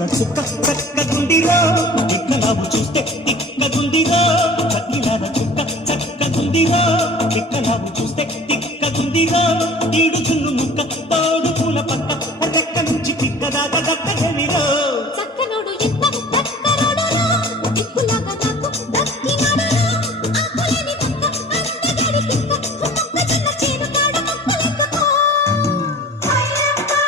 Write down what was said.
చక్కిలాల చుక్క చక్కగుందిరో ఇక్కలావు చూస్తే తిక్కగుందిరో చక్కిలాల చుక్క చక్కగుందిరో ఇక్కలావు చూస్తే తిక్కగుందిరో ఈడు చున్ను ముక్క